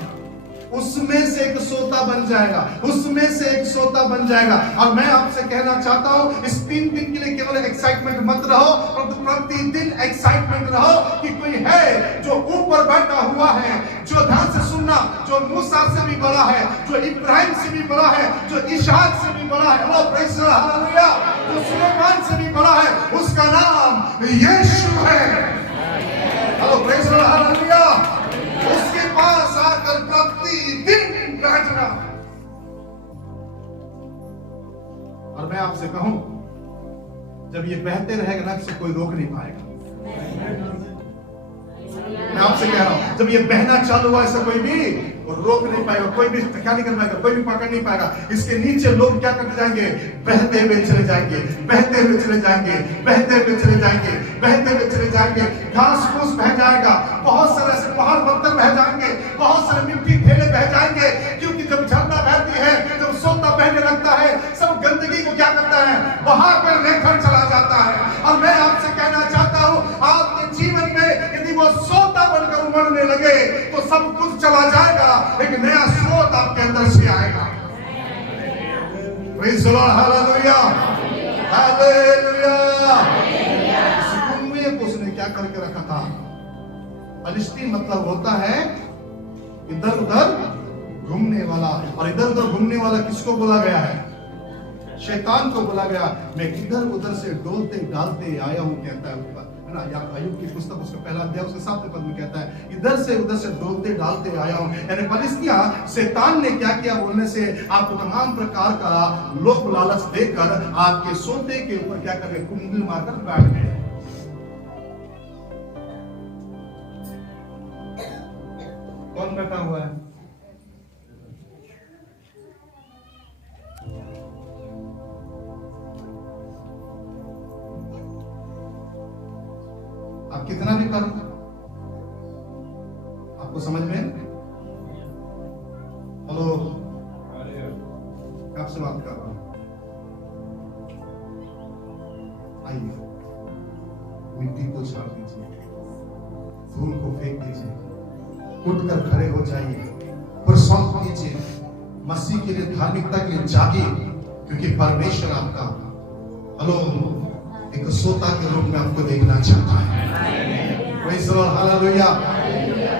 उसमें से एक सोता बन जाएगा। उसमें से एक सोता बन जाएगा। और मैं आपसे कहना चाहता हूं, इस 3 दिन के लिए केवल एक्साइटमेंट मत रहो, और प्रतिदिन एक्साइटमेंट रहो कि कोई है जो ऊपर बैठा हुआ है, जो ध्यान से सुनना, जो मूसा से भी बड़ा है, जो इब्राहिम से भी बड़ा है, जो इसहाक से भी बड़ा है, hello, praise the lord, hallelujah, जो सुलेमान से भी बड़ा है। उसका नाम यीशु है। Hello, praise the lord, hallelujah. उसके पास आकर प्रतिदिन बैठना। और मैं आपसे कहूं, जब ये बहते रहेगा ना, इसे कोई रोक नहीं पाएगा। मैं आपसे कह रहा हूं, जब ये बहना चालू हुआ, ऐसा कोई भी रोक नहीं पाएगा, कोई भी क्या नहीं कर पाएगा, कोई भी पकड़ नहीं पाएगा। इसके नीचे लोग क्या करते जाएंगे? बहते हुए चले जाएंगे, बहते हुए चले जाएंगे, बहते हुए चले जाएंगे, बहते हुए चले जाएंगे। घास फूस बह जाएगा, बहुत सारे ऐसे पहाड़ पत्थर बह जाएंगे, बहुत सारे मिट्टी ढेले बह जाएंगे। क्योंकि जब झरना बहती है, जब सोता बहने लगता है, सब गंदगी को क्या करता है? बहा कर लेकर चला जाता है। और मैं आपसे कहना चाहता हूं, आपके जीवन में यदि वो सोता बनकर उमड़ने लगे, तो सब कुछ चला जाएगा, एक नया स्रोत आपके अंदर से आएगा। Praise the lord, hallelujah, hallelujah. कुएं को उसने क्या करके रखा था? पलिश्ती मतलब होता है इधर उधर घूमने वाला। और इधर उधर घूमने वाला किसको बोला गया है? शैतान को बोला गया। मैं इधर उधर से डोलते डालते आया हूं, कहता है ऊपर, है ना। अय्यूब की पुस्तक उसका पहला अध्याय उसके 7वें पद में कहता है, इधर से उधर से डोलते डालते आया हूं। यानी फलिस्तिया, शैतान ने क्या किया? बोलने से आपको तमाम प्रकार का लोभ लालच देकर आपके सोते के ऊपर क्या कर रहे? कुंडल मारकर बैठ गए। कौन बैठा हुआ है? आप कितना भी करो, आपको समझ में? हेलो, आपसे बात कर रहा हूं। आइए, मिट्टी को झाड़ दीजिए, धूल को फेंक दीजिए, उठकर खड़े हो जाइए, प्रसन्न कीजिए, मसीह के लिए, धार्मिकता के लिए जागिए, क्योंकि परमेश्वर आपका हेलो एक सोता के रूप में आपको देखना चाहता है। Praise the lord, hallelujah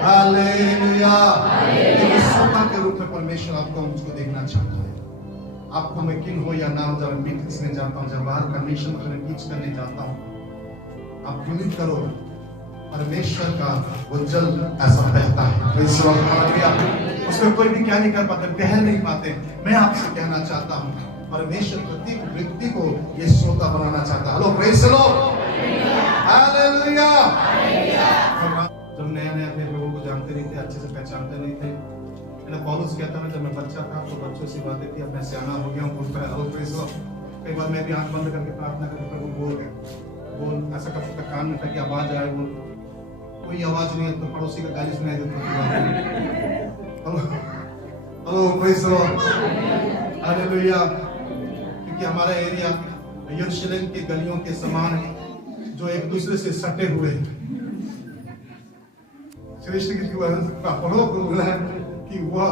hallelujah. एक सोता के रूप में परमेश्वर आपको मुझको देखना चाहता है। आपको मैं किन हो या ना हो, जब मीटिंग्स में जाता हूँ, जब बाहर कन्वेंशन में टीच करने जाता हूँ, आप उम्मीद करो परमेश्वर का वो जल ऐसा बहता है। Praise the lord, hallelujah. उसमें कोई भी क्या नहीं कर पाते, बह नहीं पाते। मैं आपसे कहना चाहता हूँ, परमेश्वर प्रत्येक व्यक्ति को ये सोता बनाना चाहता है। Hello, praise the lord, hallelujah. जब नया नया थे, लोगों को जानते नहीं थे, अच्छे से पहचानते नहीं थे। पौलुस कहता है, जब मैं बच्चा था तो बच्चों से बातें थी, अब मैं सियाना हो गया हूँ, बोलता है। Hello, praise the Lord. कई बार मैं भी आंख बंद करके प्रार्थना करके प्रभु बोल ऐसा करता कान में था कि आवाज आए, बोल कोई आवाज नहीं है तो पड़ोसी का गाली सुनाई देता। Hello, praise the lord, hallelujah. क्योंकि हमारा एरिया यरूशलेम की गलियों के समान है, जो एक दूसरे से सटे हुए हैं। श्रेष्ठ की पढ़ो कि वह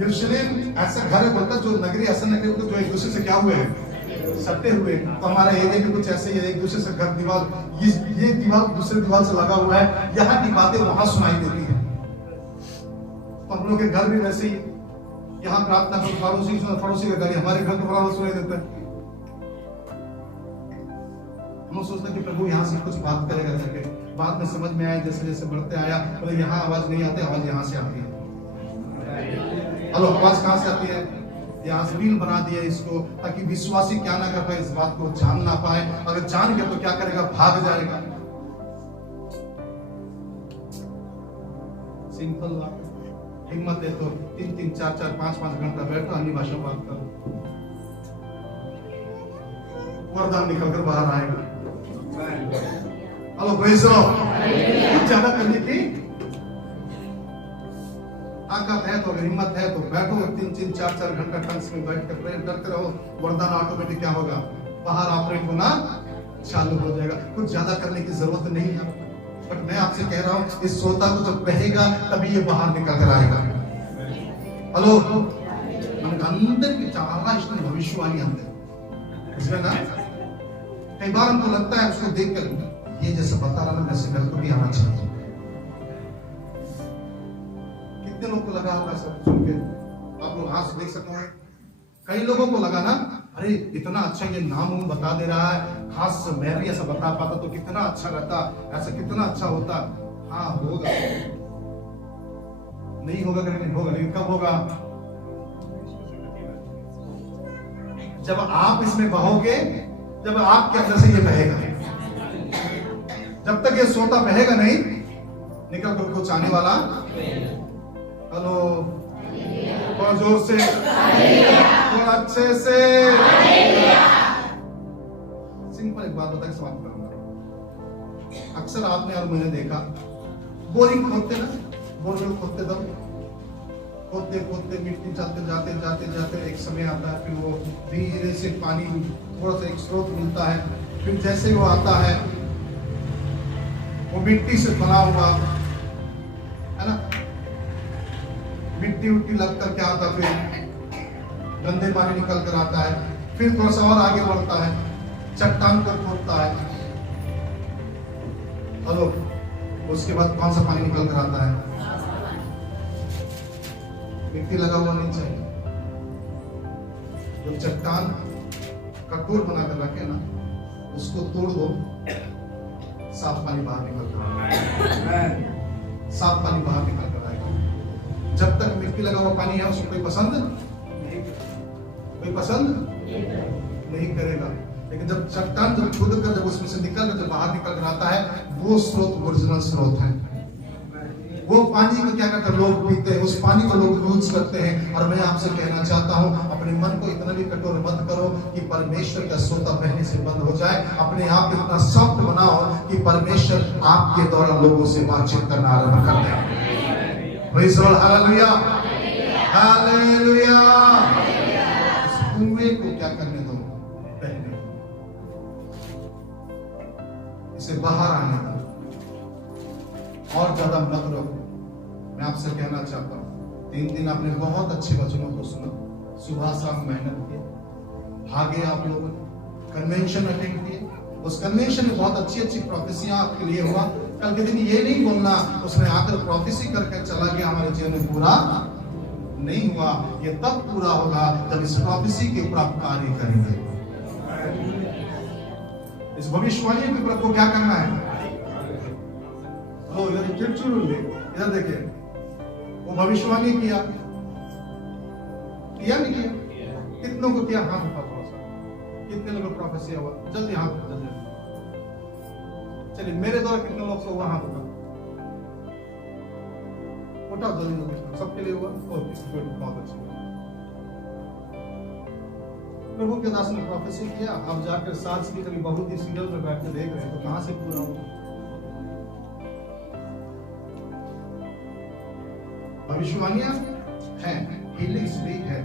यरूशलेम ऐसा घर है, बोलता जो नगरी ऐसा नगरी होता जो एक दूसरे से क्या हुए हैं, सटे हुए। तो हमारा एरिया भी कुछ ऐसे ही है, एक दूसरे से घर दीवार, ये दीवार दूसरे दीवार से लगा हुआ है, यहाँ की बातें वहां सुनाई देती है। तो हम लोग के घर भी वैसे ही, यहाँ प्रार्थना करो, पड़ोसी का गाली हमारे घर को बराबर सुनाई देता है। हम सोचते हैं कि प्रभु यहाँ से कुछ बात करेगा करके, बाद में समझ में आया, जैसे जैसे बढ़ते आया, बोले यहाँ आवाज नहीं आती, आवाज यहाँ से आती है। हेलो, आवाज कहाँ से आती है? यहाँ से रील बना दिया इसको, ताकि विश्वासी क्या ना कर पाए, इस बात को जान ना पाए। अगर जान गया तो क्या करेगा, भाग जाएगा। सिंपल बात। हिम्मत है तो 3-3, 4-4, 5-5 घंटा बैठो, अन्य भाषा बात करो, वरदान निकलकर बाहर आएगा। Hello, praise the Lord. कुछ ज्यादा करने की ताकत है तो, अगर हिम्मत है तो बैठो 3-3, 4-4 घंटा टंग्स में बैठ कर प्रेयर करते रहो, वरदान ऑटोमेटिक क्या होगा, बाहर ऑपरेट होना चालू हो जाएगा। कुछ ज्यादा करने की जरूरत नहीं है। बट मैं आपसे कह रहा हूँ, इस सोता को जब बहेगा तभी ये बाहर निकल कर आएगा। हेलो, अंदर की चाहना इसमें भविष्यवाणी अंदर इसमें ना, कई बार हमको लगता है उसको देखकर ये जैसे बता रहा ना, वैसे मेरे को भी आना चाहिए। कितने लोग को लगा होगा सब सुन के, आप लोग हाथ से देख सकते हैं। कई लोगों को लगा ना, अरे इतना अच्छा ये नाम बता दे रहा है, खास मैं भी ऐसा बता पाता तो कितना अच्छा रहता, ऐसा कितना अच्छा होता। हाँ होगा, नहीं होगा करके नहीं होगा, लेकिन कब होगा, जब आप इसमें बहोगे, जब आपके अंदर से ये बहेगा। जब तक ये सोता बहेगा नहीं, निकल कर कुछ आने वाला। हेलो, थोड़ा जोर से, थोड़ा अच्छे से। सिंपल एक बात बता के समाप्त करूंगा। अक्सर आपने और मैंने देखा, बोरिंग खोदते ना, बोरिंग खोदते दम खोदते खोदते मिट्टी जाते जाते जाते जाते एक समय आता है, फिर वो धीरे से पानी थोड़ा सा एक स्रोत मिलता है, फिर जैसे वो आता है, वो मिट्टी से बना हुआ है ना, मिट्टी उट्टी लगकर क्या आता है, फिर गंदे पानी निकल कर आता है, फिर थोड़ा सा और आगे बढ़ता है, चट्टान पर खोदता है। हेलो, उसके बाद कौन सा पानी निकल कर आता है, मिट्टी लगा हुआ नहीं चाहिए। जो चट्टान कठोर बनाकर रखे ना, उसको तोड़ दो, साफ पानी बाहर निकल कर, साफ पानी बाहर निकल कर आएगा। जब तक मिट्टी लगा हुआ पानी है, उसको कोई पसंद नहीं करेगा। लेकिन जब चट्टान जब खोद कर जब उसमें से निकल जब बाहर निकल कर आता है, वो स्रोत ओरिजिनल स्रोत है। वो पानी को क्या करते हैं, लोग पीते हैं, उस पानी को लोग यूज करते हैं। और मैं आपसे कहना चाहता हूँ, अपने मन को इतना भी कठोर मत करो कि परमेश्वर का सोता बहने से बंद हो जाए। अपने आप इतना सॉफ्ट बनाओ कि परमेश्वर आपके द्वारा लोगों से बातचीत करना आरंभ कर दे। Praise the lord, hallelujah hallelujah. इस कुएं को क्या करने दो, बहने, इसे बाहर आने दो, और ज्यादा मत रखो। मैं आपसे कहना चाहता हूँ, 3 दिन आपने बहुत अच्छे वचनों को सुना, सुबह शाम मेहनत की, भागे आप लोगों ने, कन्वेंशन अटेंड किए, उस कन्वेंशन में बहुत अच्छी अच्छी प्रोफेसियां आपके लिए हुआ। कल के दिन ये नहीं बोलना उसने आकर प्रोफेसी करके चला गया, हमारे जीवन में पूरा नहीं हुआ। ये तब पूरा होगा जब इस प्रोफेसी के ऊपर आप कार्य करेंगे। इस भविष्यवाणी के ऊपर आपको क्या करना है? इधर चिड़चिड़ इधर देखिए, वो भविष्यवाणी किया नहीं किया? कितनों को किया? हाथ उठा थोड़ा सा, कितने लोगों को प्रोफेसी हुआ? जल्दी हाथ जल्दी। चलिए मेरे द्वारा कितने लोग से हुआ? हाथ उठा, उठाओ जल्दी। सबके लिए हुआ? ओके गुड, बहुत अच्छा। प्रभु के दास ने प्रोफेसी किया, अब जाकर सास की कभी बहुत ही सीरियल में बैठ के देख रहे हैं, तो कहां से पूरा हुआ? भविष्यवाणियां हैं, हीलिंग्स भी है।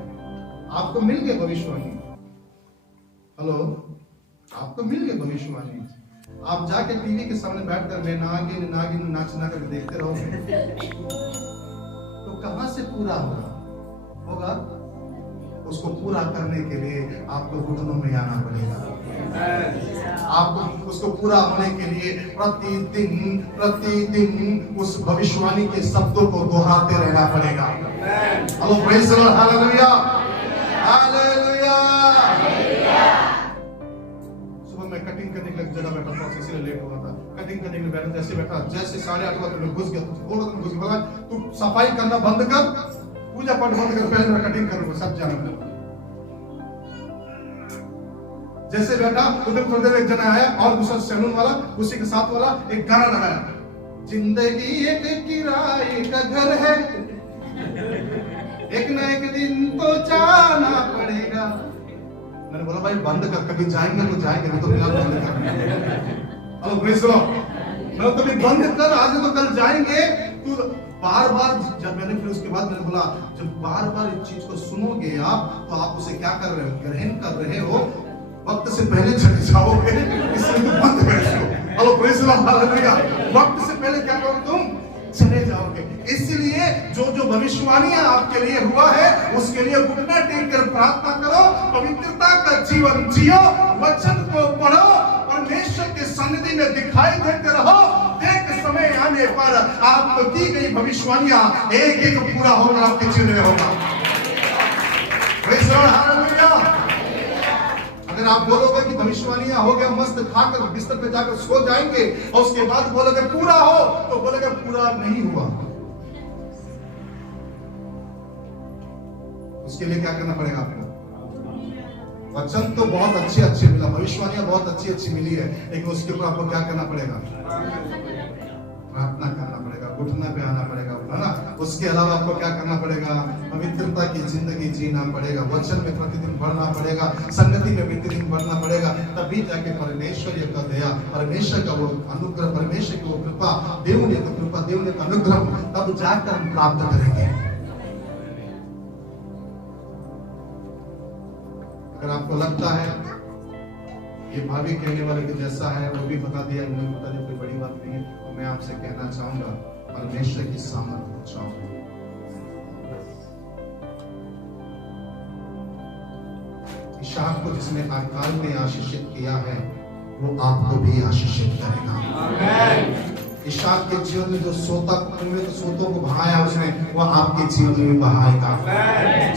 आपको मिल गए भविष्यवाणी? हेलो, आपको मिल गए भविष्यवाणी? आप जाके टीवी के सामने बैठकर मैं नागिन नागिन नाचना करके देखते रहोगे तो कहां से पूरा होगा? उसको पूरा करने के लिए आपको घुटनों में आना पड़ेगा। आपको उसको पूरा होने के लिए प्रतिदिन उस भविष्यवाणी के शब्दों को दोहराते रहना पड़ेगा। Hello praise the lord, hallelujah hallelujah. सुबह मैं कटिंग करने के लिए जगह बैठा था, इसलिए लेट हो गया था। कटिंग करने के लिए बैठा, जैसे बैठा, जैसे 8:30 बजे घुस गया, थोड़ा घुस गया, तू सफाई करना बंद कर, पूजा पाठ बंद कर, पहले मैं कटिंग करूंगा, सब जाने। जैसे बैठा उधर थोड़ी देर एक जना आया और दूसरा सैलून वाला, उसी के साथ वाला एक गाना लगाया, जिंदगी एक किराए का घर है, एक न एक दिन तो जाना पड़ेगा। मैंने बोला भाई बंद कर, कभी जाएंगे तो जाएंगे, नहीं तो फिलहाल बंद कर। हेलो प्रेज़ द लॉर्ड, मैं तो कभी बंद कर, आज तो कल जाएंगे। तू बार बार, जब मैंने फिर उसके बाद मैंने बोला, जब बार बार इस चीज को सुनोगे आप, तो आप उसे क्या कर रहे हो? ग्रहण कर रहे हो, वक्त से पहले चले जाओगे, इसलिए तुम बंद कर दो। Hello praise the lord, hallelujah. वक्त से पहले क्या करोगे? तुम चले जाओगे। इसलिए जो भविष्यवाणियां आपके लिए हुआ है, उसके लिए घुटना टेक कर प्रार्थना करो, पवित्रता का जीवन जियो, वचन को पढ़ो, परमेश्वर के सन्निधि में दिखाई देते रहो। देख समय आने पर आपको दी गई भविष्यवाणियां एक एक पूरा होकर आपके जीवन में होगा। Praise the lord, hallelujah. अगर आप बोलोगे कि भविष्यवाणियां हो गया, मस्त खाकर बिस्तर पे जाकर सो जाएंगे, और उसके बाद बोलोगे पूरा हो, तो बोलोगे पूरा नहीं हुआ। उसके लिए क्या करना पड़ेगा आपको? वचन तो बहुत अच्छे अच्छे मिला, भविष्यवाणियां बहुत अच्छी अच्छी मिली है, लेकिन उसके ऊपर आपको क्या करना पड़ेगा? प्रार्थना करना पड़ेगा, घुटना पे आना पड़ेगा, है ना? उसके अलावा आपको क्या करना पड़ेगा? पवित्रता की जिंदगी जीना पड़ेगा, वचन में प्रतिदिन बढ़ना पड़ेगा, संगति में प्रतिदिन बढ़ना पड़ेगा, तभी जाके परमेश्वर का दया, परमेश्वर का वो अनुग्रह, परमेश्वर की वो कृपा, देवने की कृपा, देवने का अनुग्रह, तब जाकर हम प्राप्त करेंगे। अगर आपको लगता है ये भाभी कहने वाले के जैसा है, वो भी बता दिया, उन्होंने बता दिया, कोई बड़ी बात नहीं है, तो मैं आपसे कहना चाहूंगा, परमेश्वर की सामर्थ्य चाहूं। इसहाक को जिसने अकाल में आशीषित किया है, वो आपको भी आशीषित करेगा। इसहाक के जीवन में जो सोतों को बहाया उसने, वो आपके जीवन में बहाएगा।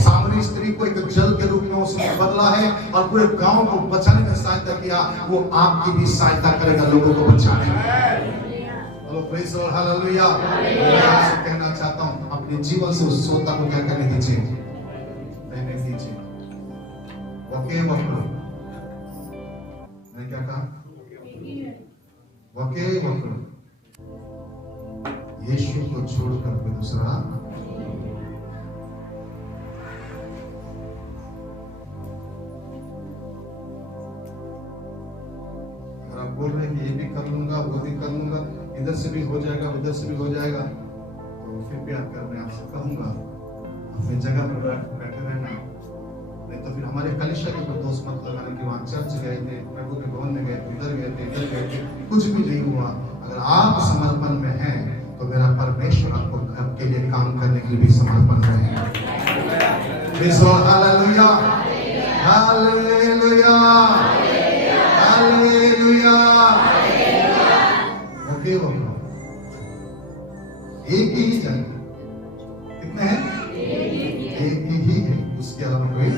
सामरी स्त्री को एक जल के रूप में उसने बदला है और पूरे गांव को बचाने में सहायता किया, वो आपकी भी सहायता करेगा लोगों को बचाने में। Hello praise the lord, hallelujah. मैं आपसे कहना चाहता हूं, अपने जीवन से उस सोता को क्या करने दीजिए? रहने दीजिए। वके वक्र, मैंने क्या कहा? वके वक्र, यीशु को छोड़कर कोई दूसरा। अगर आप बोल रहे हैं कि ये भी कर लूंगा, वो भी कर लूंगा, इधर से भी हो जाएगा, उधर से भी हो जाएगा, तो कृपया कर मैं आपसे कहूंगा, अपनी जगह पर बैठे रहना। नहीं तो फिर हमारे कलीसिया के ऊपर दोष मत लगाने कि वहां चर्च गए थे, प्रभु के भवन में गए थे, इधर गए थे, इधर गए थे, कुछ भी नहीं हुआ। अगर आप समर्पण में हैं, तो मेरा परमेश्वर आपको आपके लिए काम करने के लिए भी समर्पण रहेगा। Praise lord, hallelujah, hallelujah, hallelujah. Okay बाबा, एक ही चाहिए। कितने हैं? एक ही है, उसके अलावा कोई